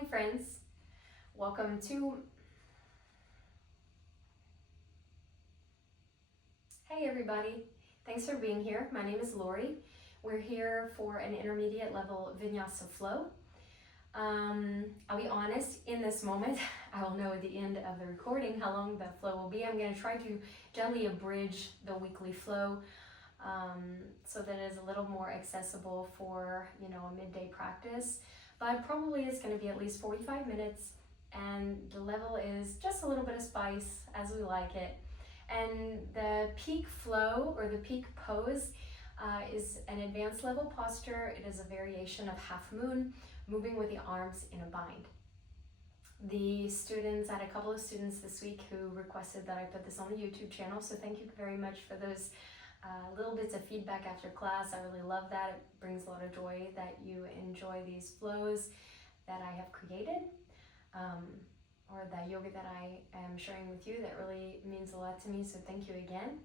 Hi friends, welcome to... Hey everybody, thanks for being here. My name is Lori. We're here for an intermediate level Vinyasa flow. I'll be honest, in this moment, I will know at the end of the recording how long the flow will be. I'm going to try to gently abridge the weekly flow so that it is a little more accessible for, a midday practice. But probably it's going to be at least 45 minutes, and the level is just a little bit of spice as we like it. And the peak flow or the peak pose is an advanced level posture. It is a variation of half moon, moving with the arms in a bind. The students, I had a couple of students this week who requested that I put this on the YouTube channel, so thank you very much for those little bits of feedback after class. I really love that. It brings a lot of joy that you enjoy these flows that I have created, or that yoga that I am sharing with you. That really means a lot to me, so thank you again.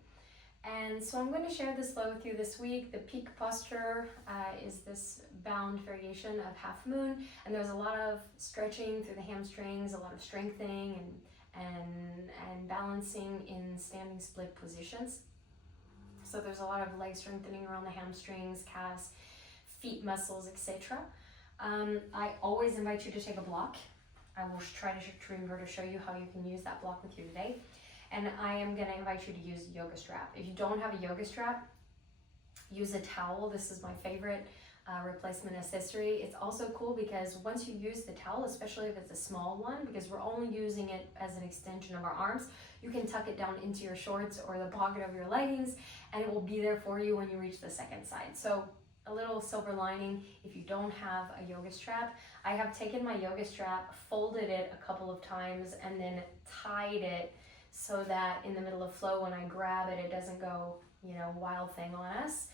And so I'm going to share this flow with you this week. The peak posture is this bound variation of half moon, and there's a lot of stretching through the hamstrings, a lot of strengthening and balancing in standing split positions. So there's a lot of leg strengthening around the hamstrings, calves, feet muscles, etc. I always invite you to take a block. I will try to remember to show you how you can use that block with you today. And I am going to invite you to use a yoga strap. If you don't have a yoga strap, use a towel. This is my favorite replacement accessory. It's also cool because once you use the towel, especially if it's a small one, because we're only using it as an extension of our arms, you can tuck it down into your shorts or the pocket of your leggings, and it will be there for you when you reach the second side. So a little silver lining, if you don't have a yoga strap, I have taken my yoga strap, folded it a couple of times, and then tied it so that in the middle of flow, when I grab it, it doesn't go, wild thing on us.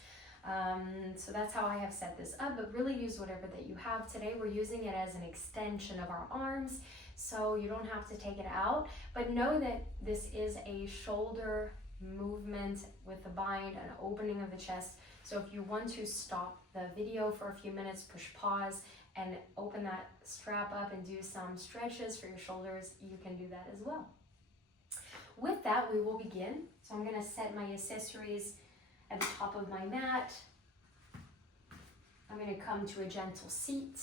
So that's how I have set this up, but really use whatever that you have. Today we're using it as an extension of our arms, so you don't have to take it out, but know that this is a shoulder movement with the bind and opening of the chest. So if you want to stop the video for a few minutes, push pause and open that strap up and do some stretches for your shoulders, you can do that as well. With that, we will begin. So I'm going to set my accessories at the top of my mat. I'm going to come to a gentle seat.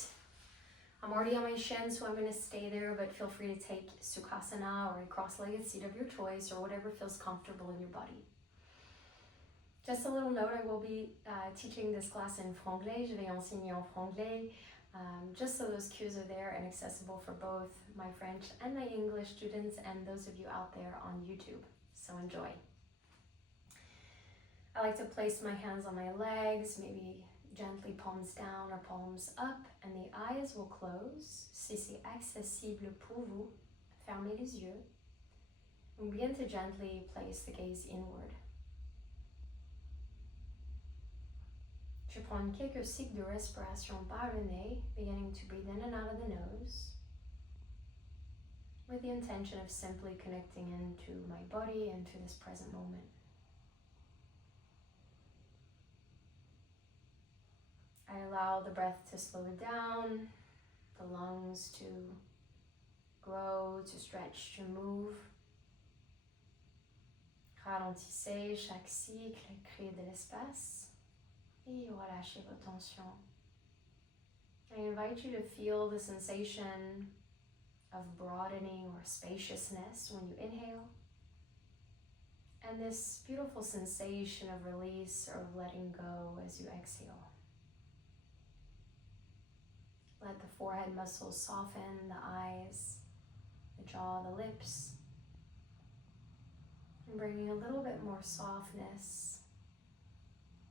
I'm already on my shin, so I'm going to stay there, but feel free to take Sukhasana or a cross-legged seat of your choice or whatever feels comfortable in your body. Just a little note, I will be teaching this class in franglais. Je vais enseigner en franglais. Just so those cues are there and accessible for both my French and my English students and those of you out there on YouTube. So enjoy. I like to place my hands on my legs, maybe gently palms down or palms up, and the eyes will close. Si c'est accessible pour vous, fermez les yeux. And begin to gently place the gaze inward. Je prends quelques cycles de respiration par le nez, beginning to breathe in and out of the nose, with the intention of simply connecting into my body and to this present moment. I allow the breath to slow down, the lungs to grow, to stretch, to move. Ralentissez chaque cycle, créez de l'espace. Et relâchez vos tensions. I invite you to feel the sensation of broadening or spaciousness when you inhale, and this beautiful sensation of release or of letting go as you exhale. Let the forehead muscles soften, the eyes, the jaw, the lips, and bringing a little bit more softness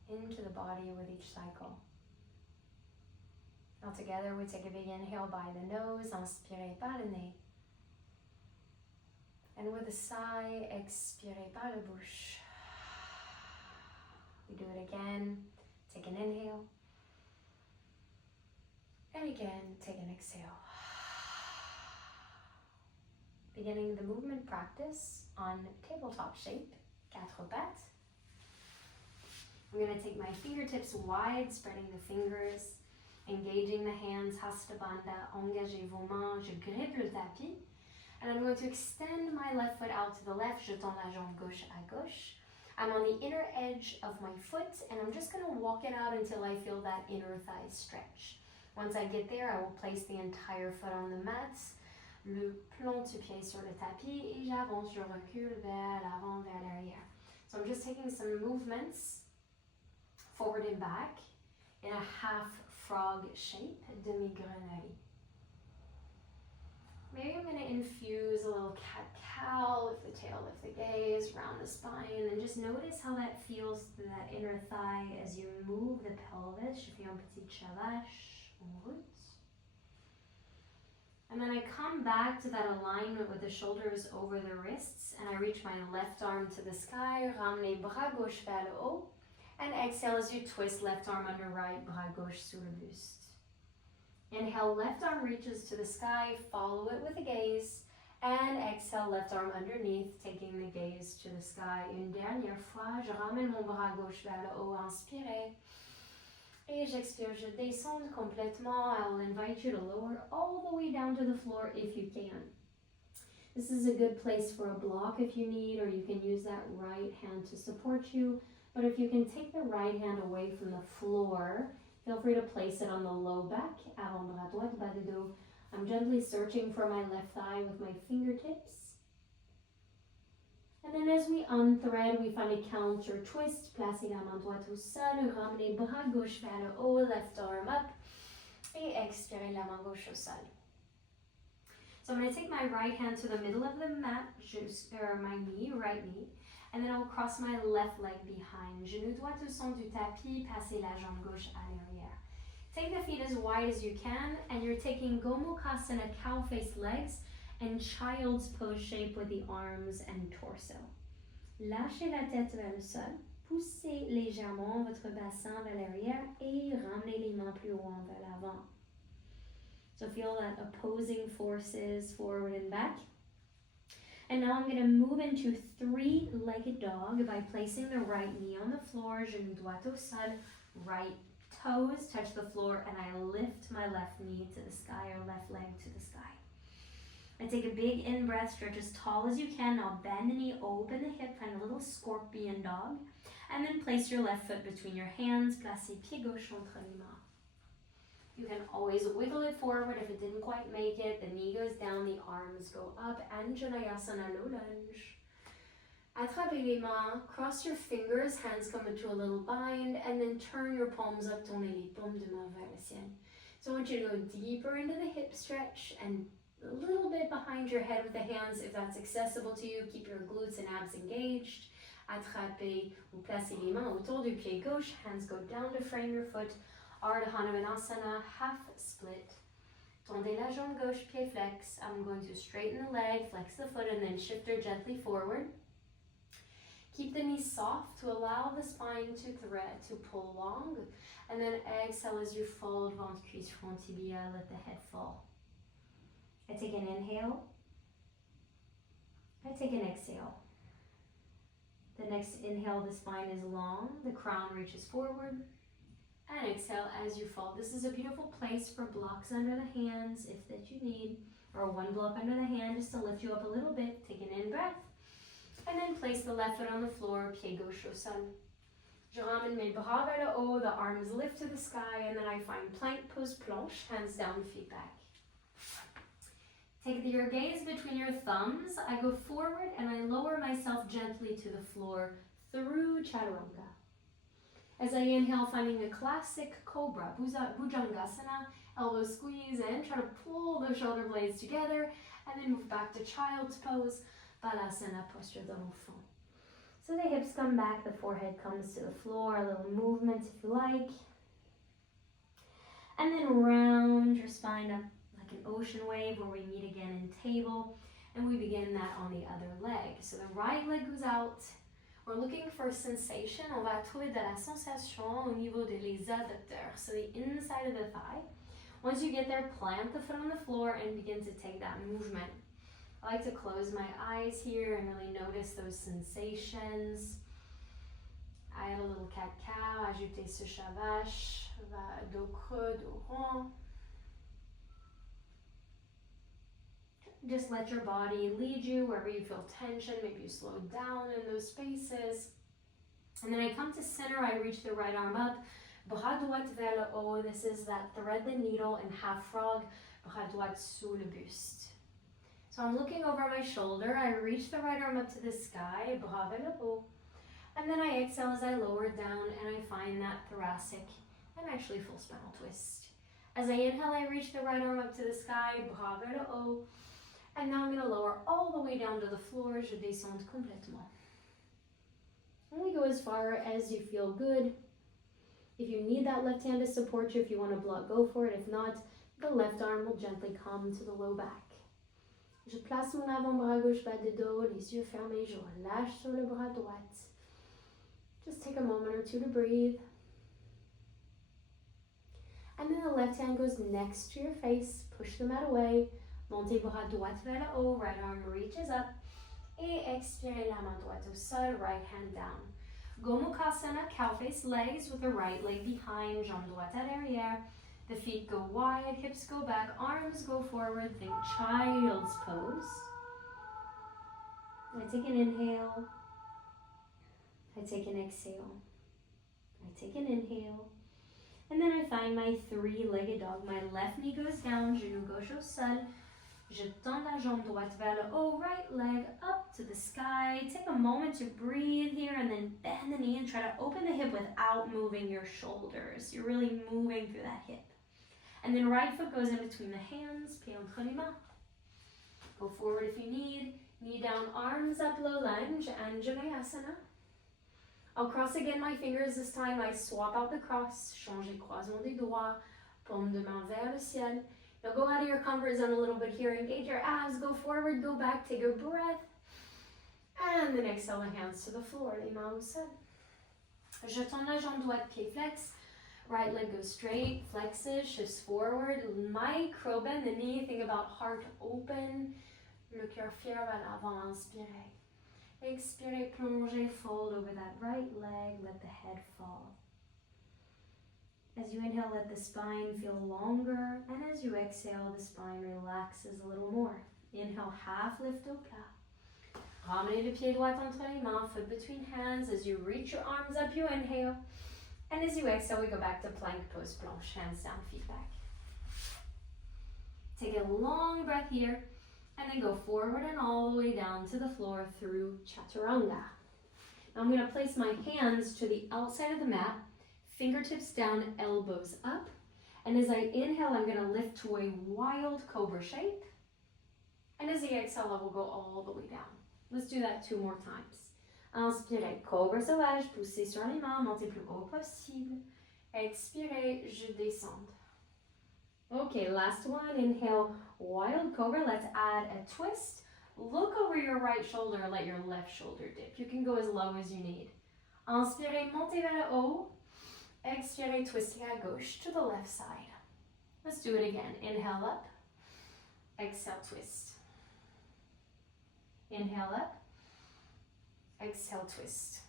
into the body with each cycle. Now together we take a big inhale by the nose, inspirez par le nez. And with a sigh, expirez par la bouche. We do it again. Take an inhale. And again, take an exhale. Beginning the movement practice on tabletop shape, quatre pattes. I'm going to take my fingertips wide, spreading the fingers, engaging the hands, hasta banda, engagez vos mains, je grippe le tapis. And I'm going to extend my left foot out to the left, je tends la jambe gauche à gauche. I'm on the inner edge of my foot, and I'm just going to walk it out until I feel that inner thigh stretch. Once I get there, I will place the entire foot on the mat, le plomb du pied sur le tapis, et j'avance, je recule vers l'avant, vers l'arrière. So I'm just taking some movements forward and back in a half frog shape, demi-grenouille. Maybe I'm going to infuse a little cat-cow, lift the tail, lift the gaze, round the spine, and just notice how that feels through that inner thigh as you move the pelvis. Je fais un petit chavache en route. And then I come back to that alignment with the shoulders over the wrists, and I reach my left arm to the sky, ramenez bras gauche vers le haut, and exhale as you twist left arm under right, bras gauche sous le buste. Inhale, left arm reaches to the sky, follow it with a gaze, and exhale, left arm underneath, taking the gaze to the sky. Une dernière fois, je ramène mon bras gauche vers le haut, inspirez. Et j'expire, je descends complètement. I will invite you to lower all the way down to the floor if you can. This is a good place for a block if you need, or you can use that right hand to support you. But if you can take the right hand away from the floor, feel free to place it on the low back, avant-bras droite, bas de dos. I'm gently searching for my left thigh with my fingertips. And then as we unthread, we find a counter twist. Placez la main droite au sol, ramenez bras gauche vers le haut, left arm up, et expirez la main gauche au sol. So I'm going to take my right hand to the middle of the mat, or my knee, right knee, and then I'll cross my left leg behind. Genou droit au centre du tapis, passez la jambe gauche à l'arrière. Take the feet as wide as you can, and you're taking Gomukhasana, cow-faced legs, and child's pose shape with the arms and torso. Lâchez la tête vers le sol, poussez légèrement votre bassin vers l'arrière et ramenez les mains plus loin vers l'avant. So feel that opposing forces forward and back. And now I'm going to move into three-legged dog by placing the right knee on the floor, genou droit au sol, right toes touch the floor, and I lift my left knee to the sky, or left leg to the sky. I take a big in-breath, stretch as tall as you can. Now bend the knee, open the hip, find a little scorpion dog. And then place your left foot between your hands. Placez pied gauche entre les mains. You can always wiggle it forward if it didn't quite make it. The knee goes down, the arms go up. Anjaneyasana, low lunge. Attrapez les mains, cross your fingers, hands come into a little bind, and then turn your palms up, tournez les paumes de main vers le ciel. So I want you to go deeper into the hip stretch and a little bit behind your head with the hands if that's accessible to you. Keep your glutes and abs engaged. Attrapez ou placez les mains autour du pied gauche. Hands go down to frame your foot. Ardha Hanumanasana, half split. Tendez la jambe gauche, pied flex. I'm going to straighten the leg, flex the foot, and then shift her gently forward. Keep the knees soft to allow the spine to thread, to pull long. And then exhale as you fold, ventre, cuisse, front, tibia, let the head fall. I take an inhale. I take an exhale. The next inhale, the spine is long, the crown reaches forward. And exhale as you fall. This is a beautiful place for blocks under the hands, if that you need, or one block under the hand just to lift you up a little bit. Take an in-breath. And then place the left foot on the floor, pied gauche au sol. Je ramène mes bras vers le haut, the arms lift to the sky, and then I find plank pose planche, hands down, feet back. Take your gaze between your thumbs. I go forward and I lower myself gently to the floor through Chaturanga. As I inhale, finding a classic cobra, Bhujangasana, elbows squeeze in, try to pull the shoulder blades together, and then move back to child's pose, Balasana, posture d'enfant. So the hips come back, the forehead comes to the floor, a little movement if you like. And then round your spine up like an ocean wave where we meet again in table. And we begin that on the other leg. So the right leg goes out. We're looking for sensation. On va trouver de la sensation au niveau des adducteurs, so the inside of the thigh. Once you get there, plant the foot on the floor and begin to take that movement. I like to close my eyes here and really notice those sensations. I add a little cat-cow, ajouter ce chavache. dos creux, dos rond. Just let your body lead you wherever you feel tension. Maybe you slow down in those spaces. And then I come to center, I reach the right arm up. Bras droit vers le haut. This is that thread the needle and half frog. Bras droit sous le buste. So I'm looking over my shoulder. I reach the right arm up to the sky. Bras vers le haut. And then I exhale as I lower down and I find that thoracic and actually full spinal twist. As I inhale, I reach the right arm up to the sky. Bras vers le haut. And now I'm going to lower all the way down to the floor. Je descends complètement. Only go as far as you feel good. If you need that left hand to support you, if you want to block, go for it. If not, the left arm will gently come to the low back. Je place mon avant-bras gauche bas de dos, les yeux fermés, je relâche sur le bras droit. Just take a moment or two to breathe. And then the left hand goes next to your face. Push the mat away. Montez bras droit vers le haut. Right arm reaches up. Et expirez la main droite au sol. Right hand down. Gomukhasana, cow face legs with the right leg behind. Jambe droite à l'arrière. The feet go wide. Hips go back. Arms go forward. Think child's pose. I take an inhale. I take an exhale. I take an inhale. And then I find my three-legged dog. My left knee goes down, genou gauche au sol. Je tends la jambe droite vers le haut, right leg up to the sky. Take a moment to breathe here and then bend the knee and try to open the hip without moving your shoulders. You're really moving through that hip. And then right foot goes in between the hands, pied entre les mains. Go forward if you need. Knee down, arms up, low lunge, Anjaneyasana. I'll cross again my fingers. This time I swap out the cross. Changer croisement des doigts. Paume de main vers le ciel. Now go out of your comfort zone a little bit here. Engage your abs. Go forward, go back. Take a breath. And then exhale the hands to the floor. Les mains au sol. Je tends la jambe droite, pied flex. Right leg goes straight, flexes, shifts forward. Micro bend the knee. Think about heart open. Le cœur fier vers l'avant. Inspirez. Expirez, plongez, fold over that right leg, let the head fall. As you inhale, let the spine feel longer, and as you exhale, the spine relaxes a little more. Inhale, half lift au plat. Ramenez le pied droit entre les mains, foot between hands. As you reach your arms up, you inhale. And as you exhale, we go back to plank pose planche, hands down, feet back. Take a long breath here. And then go forward and all the way down to the floor through Chaturanga. Now I'm going to place my hands to the outside of the mat, fingertips down, elbows up. And as I inhale, I'm going to lift to a wild cobra shape. And as I exhale, I will go all the way down. Let's do that 2 more times. Inspirez, cobra sauvage, poussez sur les mains, montez plus haut possible. Expirez, je descends. Okay, last one. Inhale, wild cobra. Let's add a twist. Look over your right shoulder, let your left shoulder dip. You can go as low as you need. Inspirez, montez vers le haut. Expirez, twisting à gauche to the left side. Let's do it again. Inhale up. Exhale, twist. Inhale up. Exhale, twist.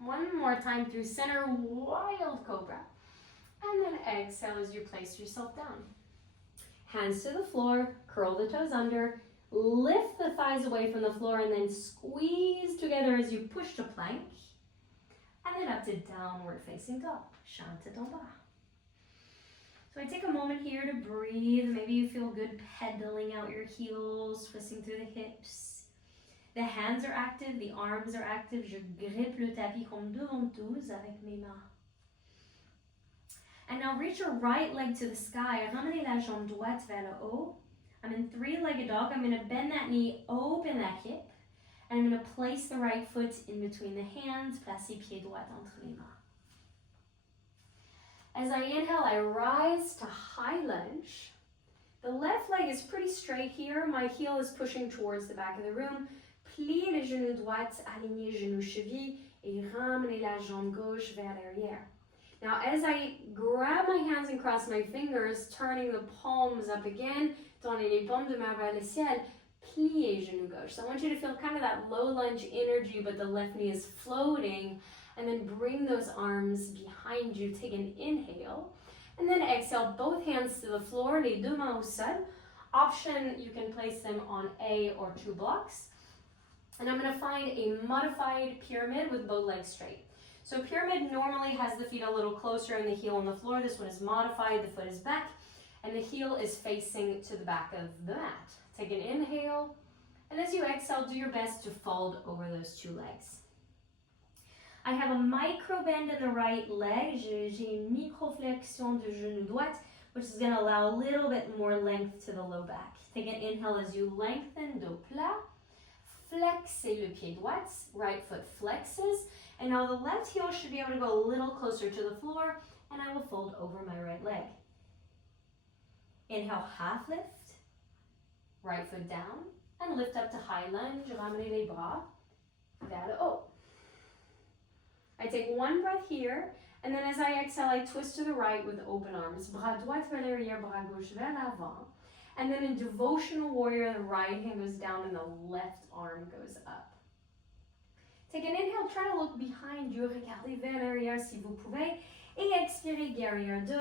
One more time through center, wild cobra. And then exhale as you place yourself down. Hands to the floor, curl the toes under, lift the thighs away from the floor, and then squeeze together as you push to plank. And then up to downward facing dog, Shanti Tomba. So I take a moment here to breathe. Maybe you feel good pedaling out your heels, twisting through the hips. The hands are active, the arms are active. Je grippe le tapis comme deux ventouses avec mes mains. And now reach your right leg to the sky. Ramenez la jambe droite vers le haut. I'm in 3-legged dog. I'm going to bend that knee, open that hip. And I'm going to place the right foot in between the hands. Placez pied droit entre les mains. As I inhale, I rise to high lunge. The left leg is pretty straight here. My heel is pushing towards the back of the room. Pliez les genoux droits, alignez genoux chevilles, et ramenez la jambe gauche vers l'arrière. Now, as I grab my hands and cross my fingers, turning the palms up again, tournez les paumes de main vers le ciel, pliez genou gauche. So I want you to feel kind of that low lunge energy, but the left knee is floating and then bring those arms behind you. Take an inhale, and then exhale, both hands to the floor, les deux mains au sol. Option, you can place them on a or two blocks. And I'm gonna find a modified pyramid with both legs straight. So pyramid normally has the feet a little closer and the heel on the floor. This one is modified, the foot is back, and the heel is facing to the back of the mat. Take an inhale, and as you exhale, do your best to fold over those two legs. I have a micro bend in the right leg. J'ai une microflexion de genou droite, which is going to allow a little bit more length to the low back. Take an inhale as you lengthen, dos plat. Flexez le pied droit, right foot flexes. And now the left heel should be able to go a little closer to the floor, and I will fold over my right leg. Inhale, half lift, right foot down, and lift up to high lunge. Ramenez les bras vers le haut. I take one breath here, and then as I exhale, I twist to the right with open arms. Bras droit vers l'arrière, bras gauche vers l'avant. And then in devotional warrior, the right hand goes down and the left arm goes up. Take an inhale, try to look behind you. Regardez vers l'arrière si vous pouvez. Et expirez, guerrier 2,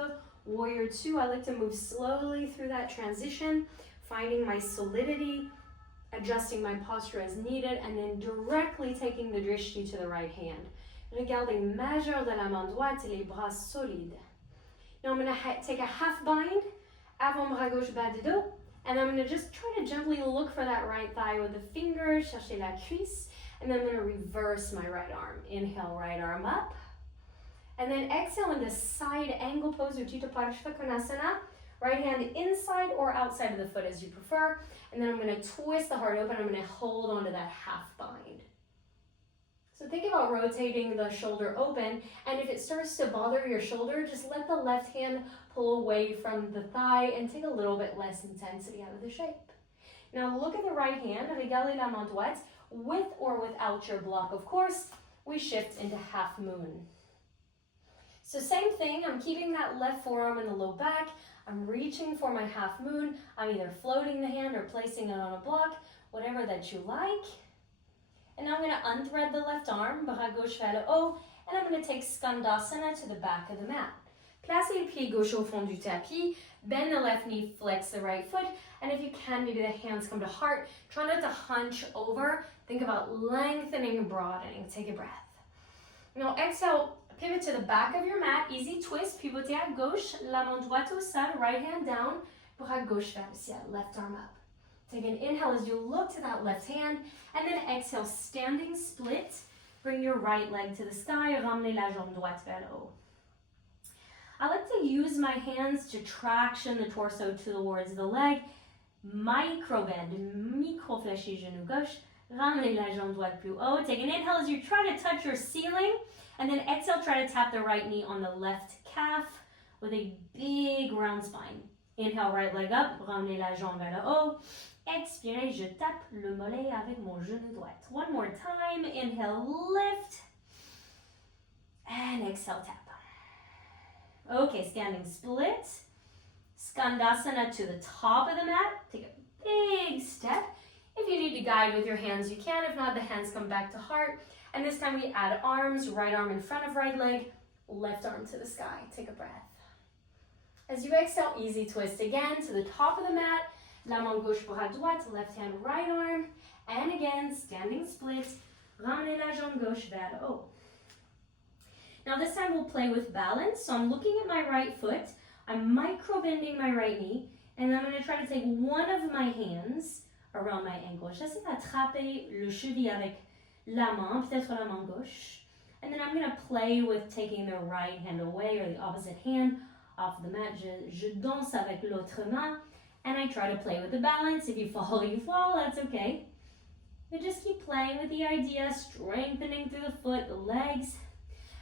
warrior 2. I like to move slowly through that transition, finding my solidity, adjusting my posture as needed, and then directly taking the drishti to the right hand. Regardez majeur de la main droite et les bras solides. Now I'm going to take a half bind, avant bras gauche bas de dos, and I'm going to just try to gently look for that right thigh with the fingers, chercher la cuisse, and then I'm going to reverse my right arm. Inhale, right arm up, and then exhale into side angle pose, Utthita Parshva Konasana. Right hand inside or outside of the foot as you prefer, and then I'm going to twist the heart open. I'm going to hold onto that half bind. So think about rotating the shoulder open, and if it starts to bother your shoulder, just let the left hand pull away from the thigh and take a little bit less intensity out of the shape. Now look at the right hand, regardez la main droite, with or without your block, of course. We shift into half moon. So same thing, I'm keeping that left forearm in the low back, I'm reaching for my half moon, I'm either floating the hand or placing it on a block, whatever that you like. And now I'm going to unthread the left arm, bras gauche vers le haut, and I'm going to take Skandasana to the back of the mat. Placez le pied gauche au fond du tapis, bend the left knee, flex the right foot, and if you can, maybe the hands come to heart. Try not to hunch over. Think about lengthening and broadening. Take a breath. Now exhale, pivot to the back of your mat, easy twist, pivoter à gauche, la main droite au sol, right hand down, bras gauche vers le ciel, left arm up. Take an inhale as you look to that left hand, and then exhale, standing split. Bring your right leg to the sky, ramenez la jambe droite vers le haut. I like to use my hands to traction the torso towards the leg. Micro bend, micro fléchi genou gauche, ramenez la jambe droite plus haut. Take an inhale as you try to touch your ceiling, and then exhale, try to tap the right knee on the left calf with a big round spine. Inhale, right leg up, ramenez la jambe vers le haut. Expirez, je tape le mollet avec mon genou droit. One more time. Inhale, lift. And exhale, tap. Okay, standing split. Skandasana to the top of the mat. Take a big step. If you need to guide with your hands, you can. If not, the hands come back to heart. And this time we add arms, right arm in front of right leg, left arm to the sky. Take a breath. As you exhale, easy twist again to the top of the mat. La main gauche, bras droite, left hand, right arm. And again, standing split. Ramenez la jambe gauche vers le haut. Now this time we'll play with balance. So I'm looking at my right foot. I'm micro bending my right knee. And I'm going to try to take one of my hands around my ankle. J'essaie d'attraper le cheville avec la main, peut-être la main gauche. And then I'm going to play with taking the right hand away or the opposite hand off the mat. Je danse avec l'autre main. And I try to play with the balance. If you fall, that's okay. But just keep playing with the idea, strengthening through the foot, the legs.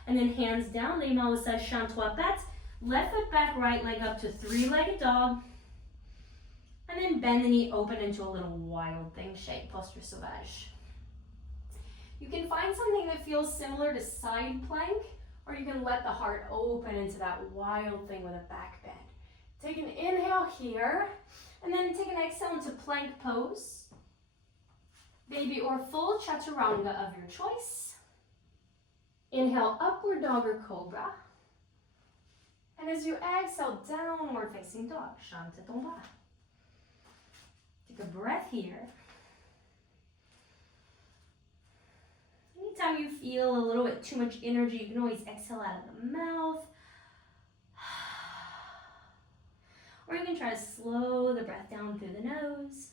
And then hands down, les mains au sol, chant trois pattes. Left foot back, right leg up to three-legged dog. And then bend the knee open into a little wild thing shape, posture sauvage. You can find something that feels similar to side plank, or you can let the heart open into that wild thing with a back bend. Take an inhale here, and then take an exhale into plank pose. Baby or full chaturanga of your choice. Inhale, upward dog or cobra. And as you exhale, downward facing dog, Shanti Tomba. Take a breath here. Anytime you feel a little bit too much energy, you can always exhale out of the mouth. Or you can try to slow the breath down through the nose.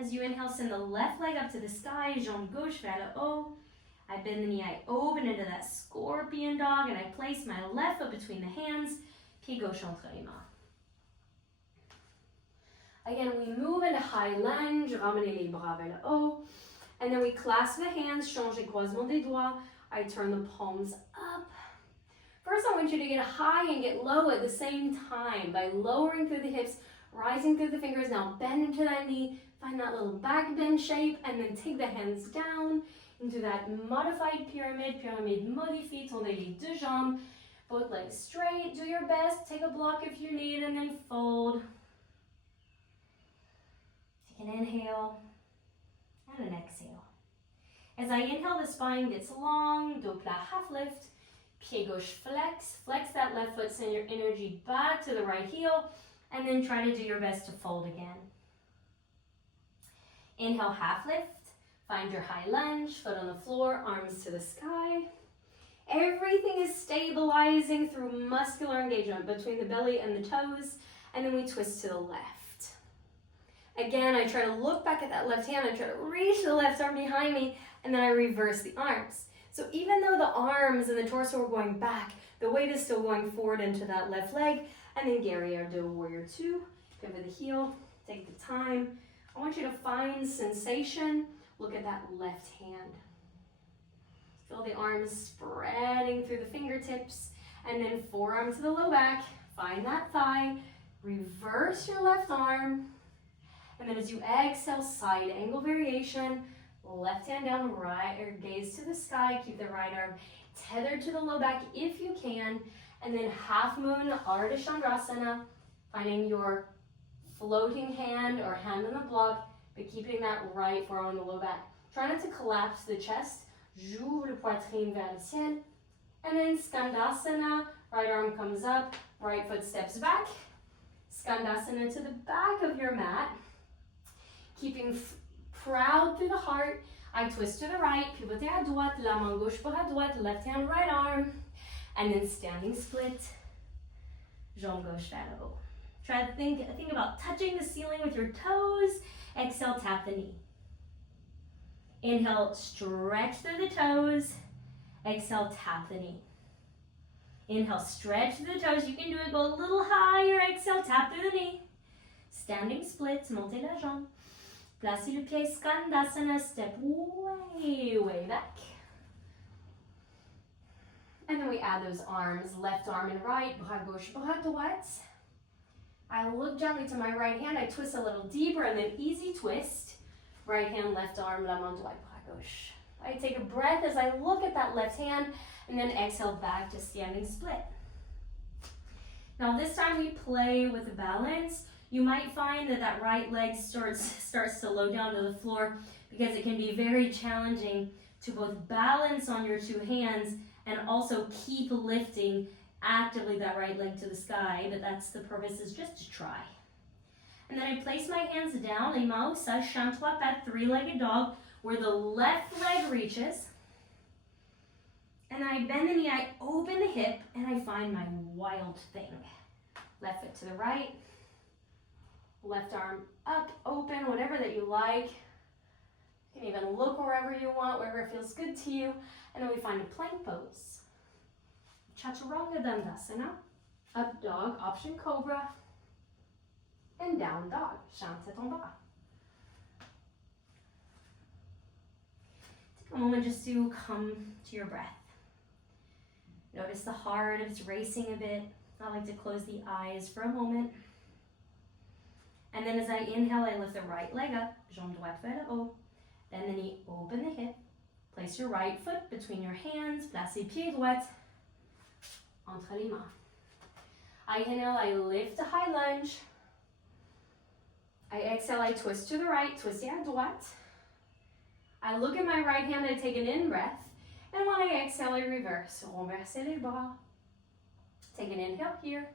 As you inhale, send the left leg up to the sky, jambe gauche vers le haut. I bend the knee, I open into that scorpion dog, and I place my left foot between the hands, pied gauche entre les mains. Again, we move into high lunge, ramenez les bras vers le haut, and then we clasp the hands, change les croisements des doigts. I turn the palms up. First, I want you to get high and get low at the same time by lowering through the hips, rising through the fingers. Now bend into that knee, find that little back bend shape, and then take the hands down into that modified pyramid, pyramide modifié, tournez les deux jambes, both legs straight, do your best, take a block if you need, and then fold. Take an inhale and an exhale. As I inhale, the spine gets long, dos plat, half lift, pied gauche flex, flex that left foot, send your energy back to the right heel, and then try to do your best to fold again. Inhale, half lift. Find your high lunge, foot on the floor, arms to the sky. Everything is stabilizing through muscular engagement between the belly and the toes, and then we twist to the left. Again, I try to look back at that left hand, I try to reach the left arm behind me, and then I reverse the arms. So even though the arms and the torso are going back, the weight is still going forward into that left leg, and then guerrier do warrior two, pivot the heel, take the time. I want you to find sensation. Look at that left hand. Feel the arms spreading through the fingertips, and then forearm to the low back. Find that thigh. Reverse your left arm. And then as you exhale, side angle variation. Left hand down, right, or gaze to the sky. Keep the right arm tethered to the low back if you can. And then half moon, Ardha Chandrasana. Finding your floating hand or hand on the block, but keeping that right forearm on the low back. Try not to collapse the chest. J'ouvre le poitrine vers le ciel. And then Skandasana, right arm comes up, right foot steps back. Skandasana to the back of your mat. Keeping proud through the heart. I twist to the right, pivoter à droite, la main gauche pour à droite, left hand, right arm. And then standing split, jambe gauche vers le haut. Try to think about touching the ceiling with your toes. Exhale, tap the knee. Inhale, stretch through the toes. Exhale, tap the knee. Inhale, stretch through the toes. You can do it, go a little higher. Exhale, tap through the knee. Standing splits, montez la jambe. Placez le pied, Skandasana, step way, way back. And then we add those arms, left arm and right, bras gauche, bras droite. I look gently to my right hand, I twist a little deeper, and then easy twist. Right hand, left arm, la main droite, bras gauche. I take a breath as I look at that left hand, and then exhale back to standing split. Now this time we play with the balance. You might find that that right leg starts to low down to the floor because it can be very challenging to both balance on your two hands and also keep lifting actively that right leg to the sky, but that's the purpose, is just to try. And then I place my hands down, les mains au sol, chien trois pattes, three-legged dog, where the left leg reaches. And I bend the knee, I open the hip, and I find my wild thing. Left foot to the right, left arm up, open, whatever that you like. You can even look wherever you want, wherever it feels good to you. And then we find a plank pose. Chaturanga Dandasana, up dog, option cobra, and down dog, Shanti Tomba. Take a moment just to come to your breath. Notice the heart, if it's racing a bit. I like to close the eyes for a moment. And then as I inhale, I lift the right leg up, jambe droite vers le haut. Bend the knee, open the hip. Place your right foot between your hands, placez pied droite entre les mains. I inhale, I lift a high lunge. I exhale, I twist to the right, twisting à droite. I look at my right hand, I take an in-breath. And when I exhale, I reverse. Renverser les bras. Take an inhale here.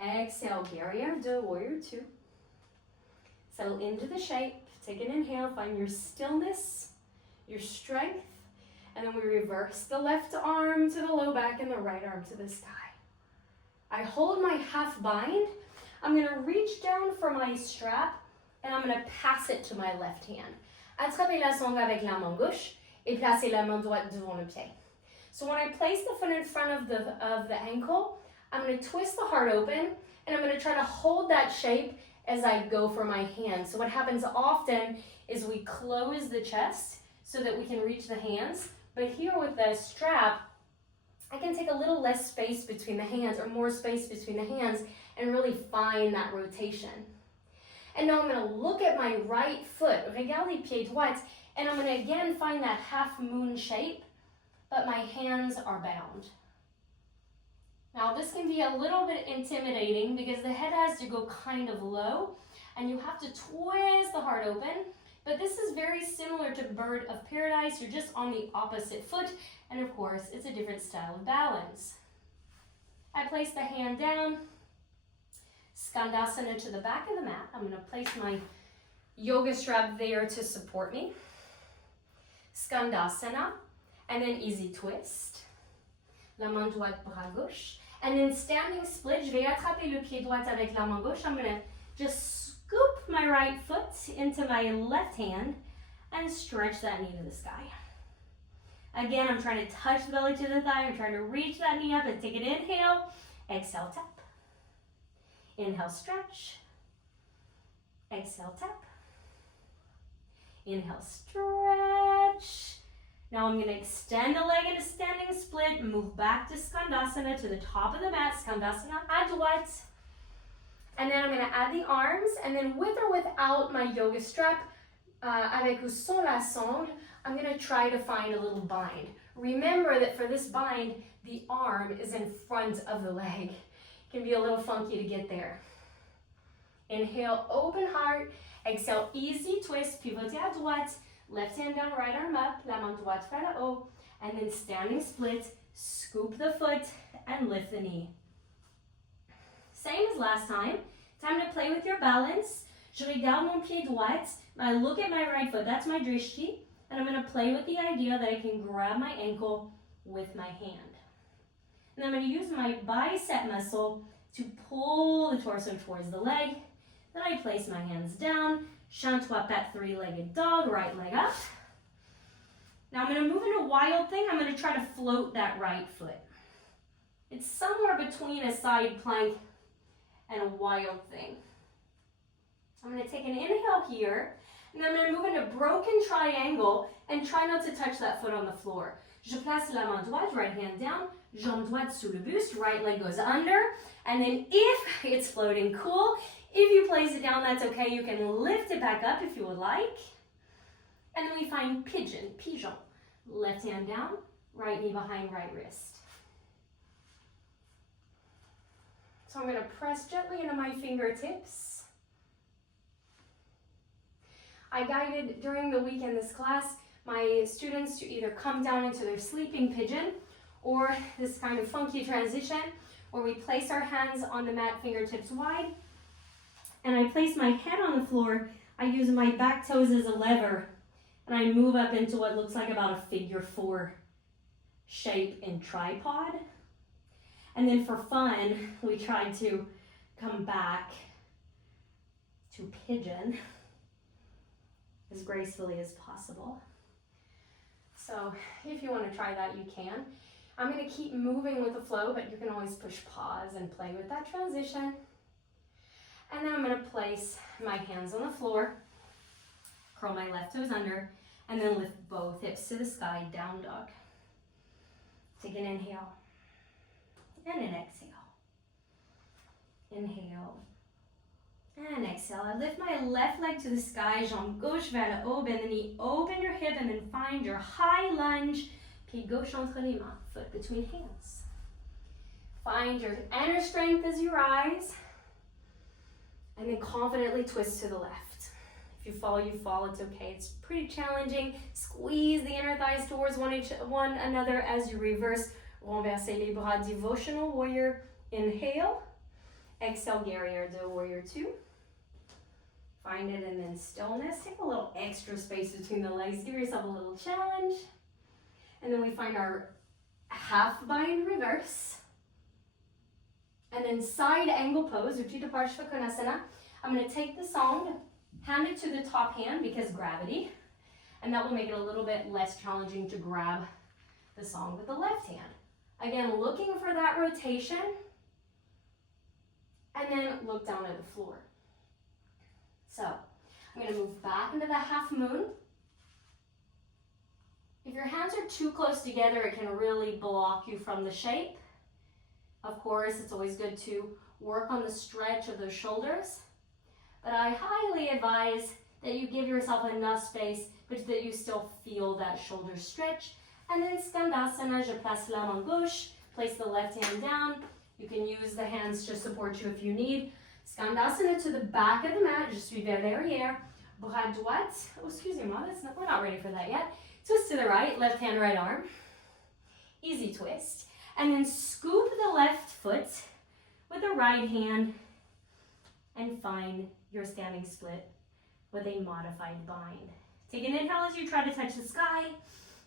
Exhale, guerrière 2, warrior 2. Settle into the shape. Take an inhale, find your stillness, your strength. And then we reverse the left arm to the low back and the right arm to the sky. I hold my half bind. I'm gonna reach down for my strap and I'm gonna pass it to my left hand. Attrapez la sangle avec la main gauche et placez la main droite devant le pied. So when I place the foot in front of the ankle, I'm gonna twist the heart open and I'm gonna try to hold that shape as I go for my hand. So what happens often is we close the chest so that we can reach the hands. But here with the strap, I can take a little less space between the hands or more space between the hands and really find that rotation. And now I'm gonna look at my right foot, regarde les pieds droits, and I'm gonna again find that half moon shape, but my hands are bound. Now this can be a little bit intimidating because the head has to go kind of low and you have to twist the heart open. But this is very similar to Bird of Paradise. You're just on the opposite foot. And of course, it's a different style of balance. I place the hand down. Skandasana to the back of the mat. I'm going to place my yoga strap there to support me. Skandasana. And then easy twist. La main droite, bras gauche. And then standing split, je vais attraper le pied droit avec la main gauche. I'm going to just scoop my right foot into my left hand and stretch that knee to the sky. Again, I'm trying to touch the belly to the thigh. I'm trying to reach that knee up and take an inhale. Exhale, tap. Inhale, stretch. Exhale, tap. Inhale, stretch. Now I'm going to extend the leg in a standing split, move back to Skandasana to the top of the mat, Skandasana à droite. And then I'm going to add the arms, and then with or without my yoga strap, avec ou sans la sangle, I'm going to try to find a little bind. Remember that for this bind, the arm is in front of the leg. It can be a little funky to get there. Inhale, open heart. Exhale, easy twist, pivoter à droite. Left hand down, right arm up, la main droite vers le haut. And then standing split, scoop the foot and lift the knee. Same as last time. Time to play with your balance. Je regarde mon pied droit. I look at my right foot. That's my drishti. And I'm going to play with the idea that I can grab my ankle with my hand. And I'm going to use my bicep muscle to pull the torso towards the leg. Then I place my hands down. Chien trois pattes, three-legged dog, right leg up. Now I'm going to move into wild thing. I'm going to try to float that right foot. It's somewhere between a side plank and a wild thing. I'm going to take an inhale here, and I'm going to move into broken triangle and try not to touch that foot on the floor. Je place la main droite, right hand down, jambe droite sous le buste, right leg goes under, and then if it's floating, cool. If you place it down, that's okay. You can lift it back up if you would like. And then we find pigeon, pigeon. Left hand down, right knee behind right wrist. So I'm going to press gently into my fingertips. I guided during the week in this class my students to either come down into their sleeping pigeon or this kind of funky transition where we place our hands on the mat, fingertips wide. And I place my head on the floor. I use my back toes as a lever. And I move up into what looks like about a figure 4 shape in tripod. And then for fun, we try to come back to pigeon as gracefully as possible. So if you want to try that, you can. I'm going to keep moving with the flow, but you can always push pause and play with that transition. And then I'm going to place my hands on the floor, curl my left toes under, and then lift both hips to the sky, down dog. Take an inhale and an exhale. Inhale and exhale. I lift my left leg to the sky, jambe gauche vers le haut, bend the knee, open your hip, and then find your high lunge, pied gauche entre les mains, foot between hands. Find your inner strength as you rise. And then confidently twist to the left. If you fall, you fall. It's okay. It's pretty challenging. Squeeze the inner thighs towards one another as you reverse. Renverser les bras, devotional warrior. Inhale. Exhale, guerrier de warrior 2. Find it and then stillness. Take a little extra space between the legs. Give yourself a little challenge. And then we find our half bind reverse. And then side angle pose, Utthita Parshva Konasana. I'm going to take the song, hand it to the top hand because gravity. And that will make it a little bit less challenging to grab the song with the left hand. Again, looking for that rotation. And then look down at the floor. So, I'm going to move back into the half moon. If your hands are too close together, it can really block you from the shape. Of course, it's always good to work on the stretch of those shoulders. But I highly advise that you give yourself enough space, but that you still feel that shoulder stretch. And then Skandasana, je place la main gauche, place the left hand down. You can use the hands to support you if you need. Skandasana to the back of the mat, je suis vers derrière. Bras droite, oh excusez-moi, we're not ready for that yet. Twist to the right, left hand, right arm. Easy twist. And then scoop the left foot with the right hand and find your standing split with a modified bind. Take an inhale as you try to touch the sky.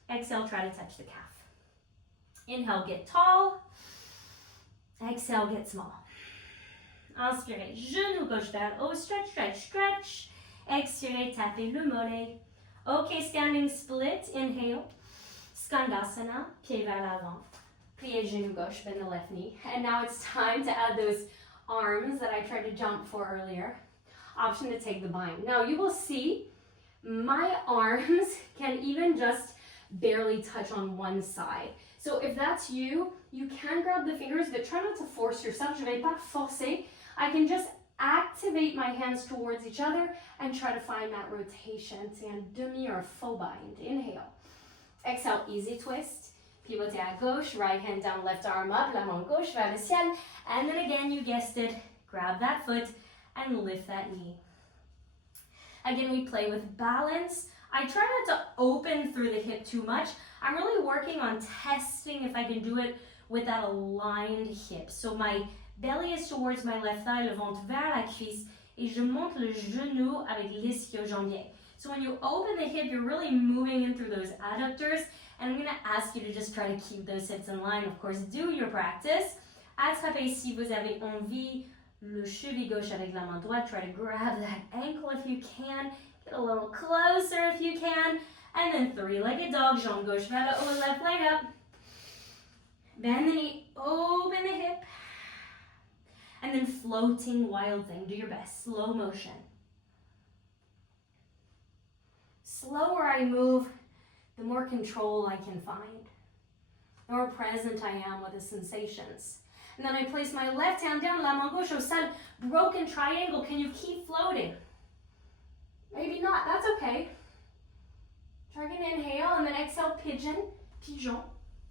Exhale, try to touch the calf. Inhale, get tall. Exhale, get small. Inspirez, genou gauche vers haut, stretch, stretch, stretch. Expirez, tapez le mollet. Okay, standing split, inhale. Skandasana, pied vers l'avant. Plié genou gauche, bend the left knee. And now it's time to add those arms that I tried to jump for earlier. Option to take the bind. Now you will see my arms can even just barely touch on one side. So if that's you, you can grab the fingers, but try not to force yourself. Je vais pas forcer. I can just activate my hands towards each other and try to find that rotation. C'est un demi or faux bind. Inhale. Exhale, easy twist. Pivoter à gauche, right hand down, left arm up, la main gauche vers le ciel. And then again, you guessed it, grab that foot and lift that knee. Again, we play with balance. I try not to open through the hip too much. I'm really working on testing if I can do it with that aligned hip. So my belly is towards my left thigh, le ventre vers la cuisse, et je monte le genou avec l'ischio-jambier. So when you open the hip, you're really moving in through those adductors, and I'm gonna ask you to just try to keep those hips in line. Of course, do your practice. Attrapez si vous avez envie le cheville gauche avec la main droite. Try to grab that ankle if you can. Get a little closer if you can. And then three-legged dog, jambe gauche vers le haut, left leg up. Bend the knee, open the hip. And then floating wild thing, do your best, slow motion. Slower I move, the more control I can find. The more present I am with the sensations. And then I place my left hand down, la main gauche au sol, broken triangle. Can you keep floating? Maybe not, that's okay. Try an inhale and then exhale, pigeon,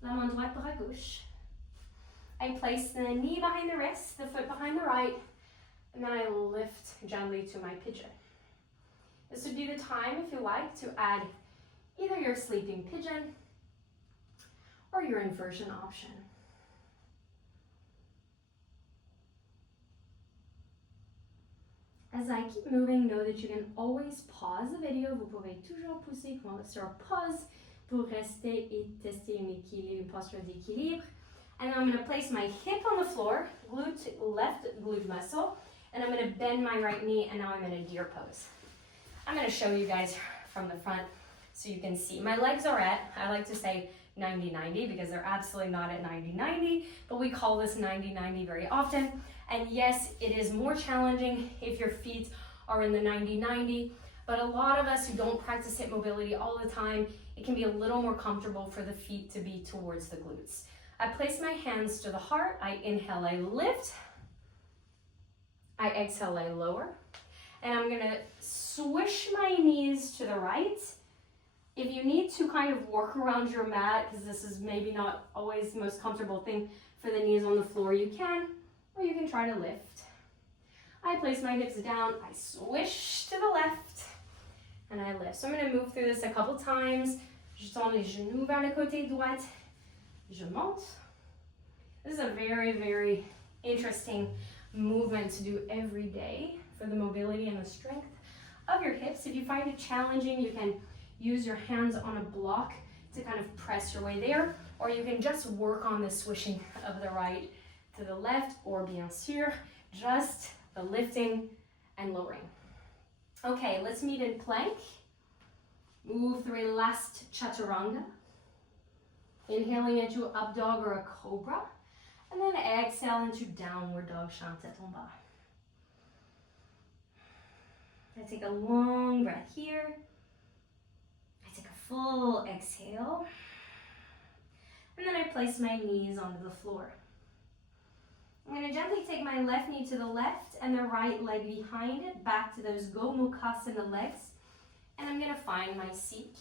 la main droite, bras gauche. I place the knee behind the wrist, the foot behind the right, and then I lift gently to my pigeon. This would be the time, if you like, to add either your sleeping pigeon or your inversion option. As I keep moving, know that you can always pause the video. Vous pouvez toujours pousser sur pause pour rester et tester une posture d'équilibre. And I'm going to place my hip on the floor, left glute muscle, and I'm going to bend my right knee, and now I'm in a deer pose. I'm going to show you guys from the front so you can see. My legs are at, I like to say 90-90 because they're absolutely not at 90-90, but we call this 90-90 very often. And yes, it is more challenging if your feet are in the 90-90, but a lot of us who don't practice hip mobility all the time, it can be a little more comfortable for the feet to be towards the glutes. I place my hands to the heart. I inhale, I lift. I exhale, I lower. And I'm gonna swish my knees to the right. If you need to kind of work around your mat, because this is maybe not always the most comfortable thing for the knees on the floor, you can, or you can try to lift. I place my hips down, I swish to the left, and I lift. So I'm going to move through this a couple times. Je tends les genoux vers le côté droit. Je monte. This is a very, very interesting movement to do every day for the mobility and the strength of your hips. If you find it challenging, you can use your hands on a block to kind of press your way there, or you can just work on the swishing of the right to the left, or bien sûr, just the lifting and lowering. Okay, let's meet in plank. Move through a last chaturanga. Inhaling into up dog or a cobra. And then exhale into downward dog, chant tête en bas. I take a long breath here. I take a full exhale. And then I place my knees onto the floor. I'm going to gently take my left knee to the left and the right leg behind it, back to those Gomukhasana legs. And I'm going to find my seat.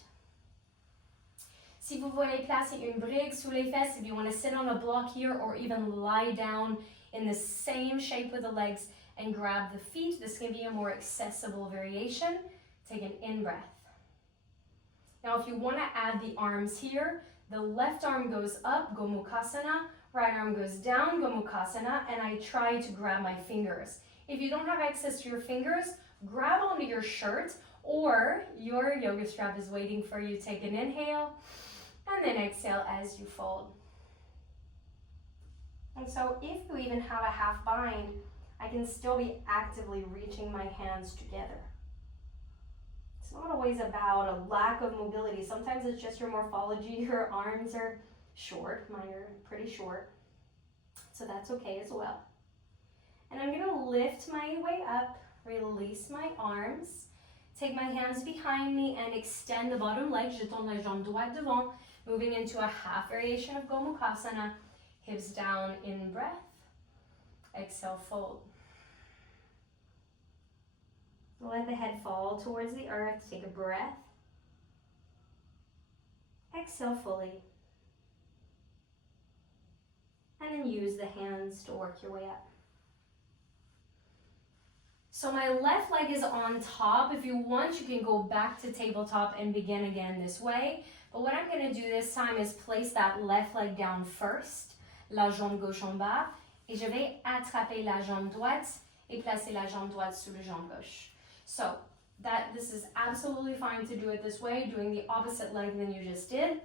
Si vous voulez placer une brique sous les fesses, if you want to sit on a block here or even lie down in the same shape with the legs and grab the feet, this can be a more accessible variation. Take an in-breath. Now if you want to add the arms here, the left arm goes up, Gomukhasana, right arm goes down, Gomukhasana, and I try to grab my fingers. If you don't have access to your fingers, grab onto your shirt or your yoga strap is waiting for you. Take an inhale. And then exhale as you fold. And so if you even have a half bind, I can still be actively reaching my hands together. It's not always about a lack of mobility. Sometimes it's just your morphology. Your arms are short. Mine are pretty short. So that's okay as well. And I'm going to lift my way up, release my arms, take my hands behind me and extend the bottom leg. Je tourne la jambe droite devant. Moving into a half variation of Gomukhasana, hips down, in breath, exhale, fold. Let the head fall towards the earth, take a breath. Exhale fully. And then use the hands to work your way up. So my left leg is on top. If you want, you can go back to tabletop and begin again this way. But what I'm going to do this time is place that left leg down first, la jambe gauche en bas, et je vais attraper la jambe droite et placer la jambe droite sous la jambe gauche. So this is absolutely fine to do it this way, doing the opposite leg than you just did.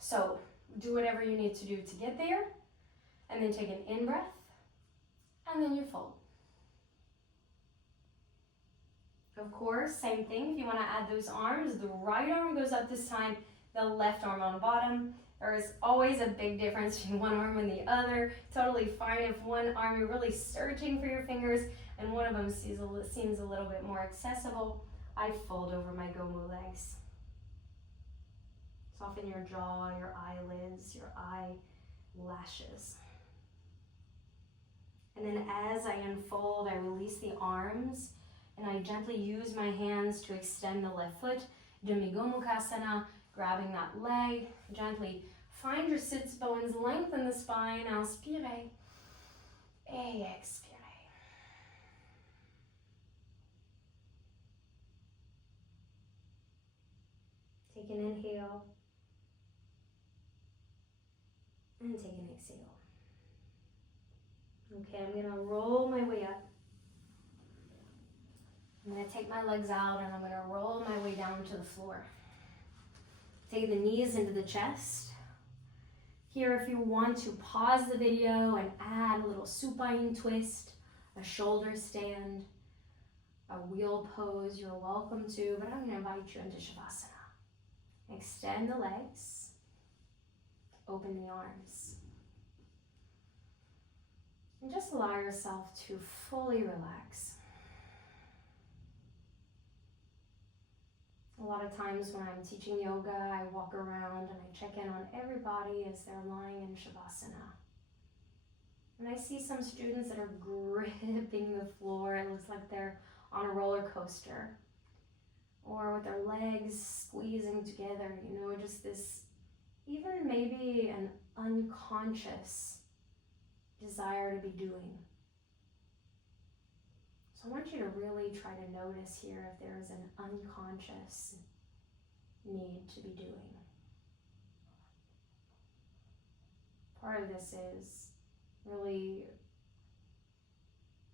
So do whatever you need to do to get there, and then take an in-breath, and then you fold. Of course, same thing, if you want to add those arms, the right arm goes up this time, the left arm on the bottom. There is always a big difference between one arm and the other. Totally fine if one arm you're really searching for your fingers and one of them seems a little bit more accessible. I fold over my Gomu legs. Soften your jaw, your eyelids, your eyelashes. And then as I unfold, I release the arms and I gently use my hands to extend the left foot, Demi Gomukhasana, grabbing that leg. Gently find your sits bones, lengthen the spine, inspirez, et expirez. Take an inhale, and take an exhale. Okay, I'm gonna roll my way up. I'm going to take my legs out and I'm going to roll my way down to the floor. Take the knees into the chest. Here, if you want to pause the video and add a little supine twist, a shoulder stand, a wheel pose, you're welcome to, but I'm going to invite you into Shavasana. Extend the legs, open the arms. And just allow yourself to fully relax. A lot of times when I'm teaching yoga, I walk around and I check in on everybody as they're lying in Shavasana. And I see some students that are gripping the floor. It looks like they're on a roller coaster. Or with their legs squeezing together, just this, even maybe an unconscious desire to be doing. So I want you to really try to notice here if there is an unconscious need to be doing. Part of this is really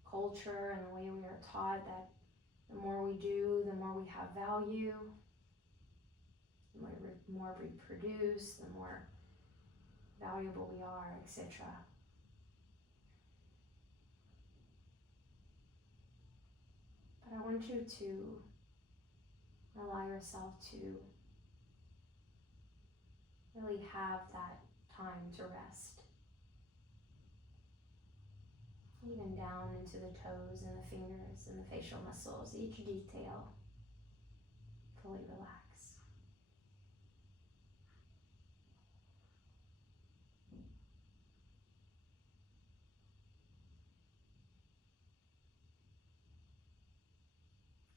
culture and the way we are taught that the more we do, the more we have value, the more we produce, the more valuable we are, etc. But I want you to allow yourself to really have that time to rest. Even down into the toes and the fingers and the facial muscles, each detail, fully relax.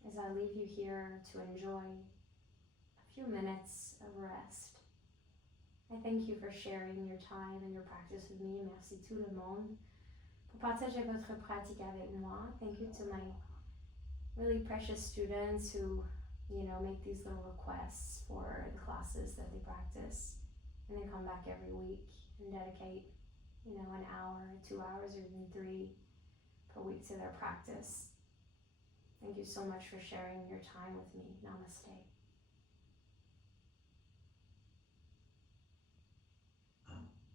As I leave you here to enjoy a few minutes of rest, I thank you for sharing your time and your practice with me. Merci tout le monde pour partager votre pratique avec moi. Thank you to my really precious students who, make these little requests for the classes that they practice and then come back every week and dedicate, an hour, 2 hours, or even 3 per week to their practice. Thank you so much for sharing your time with me. Namaste.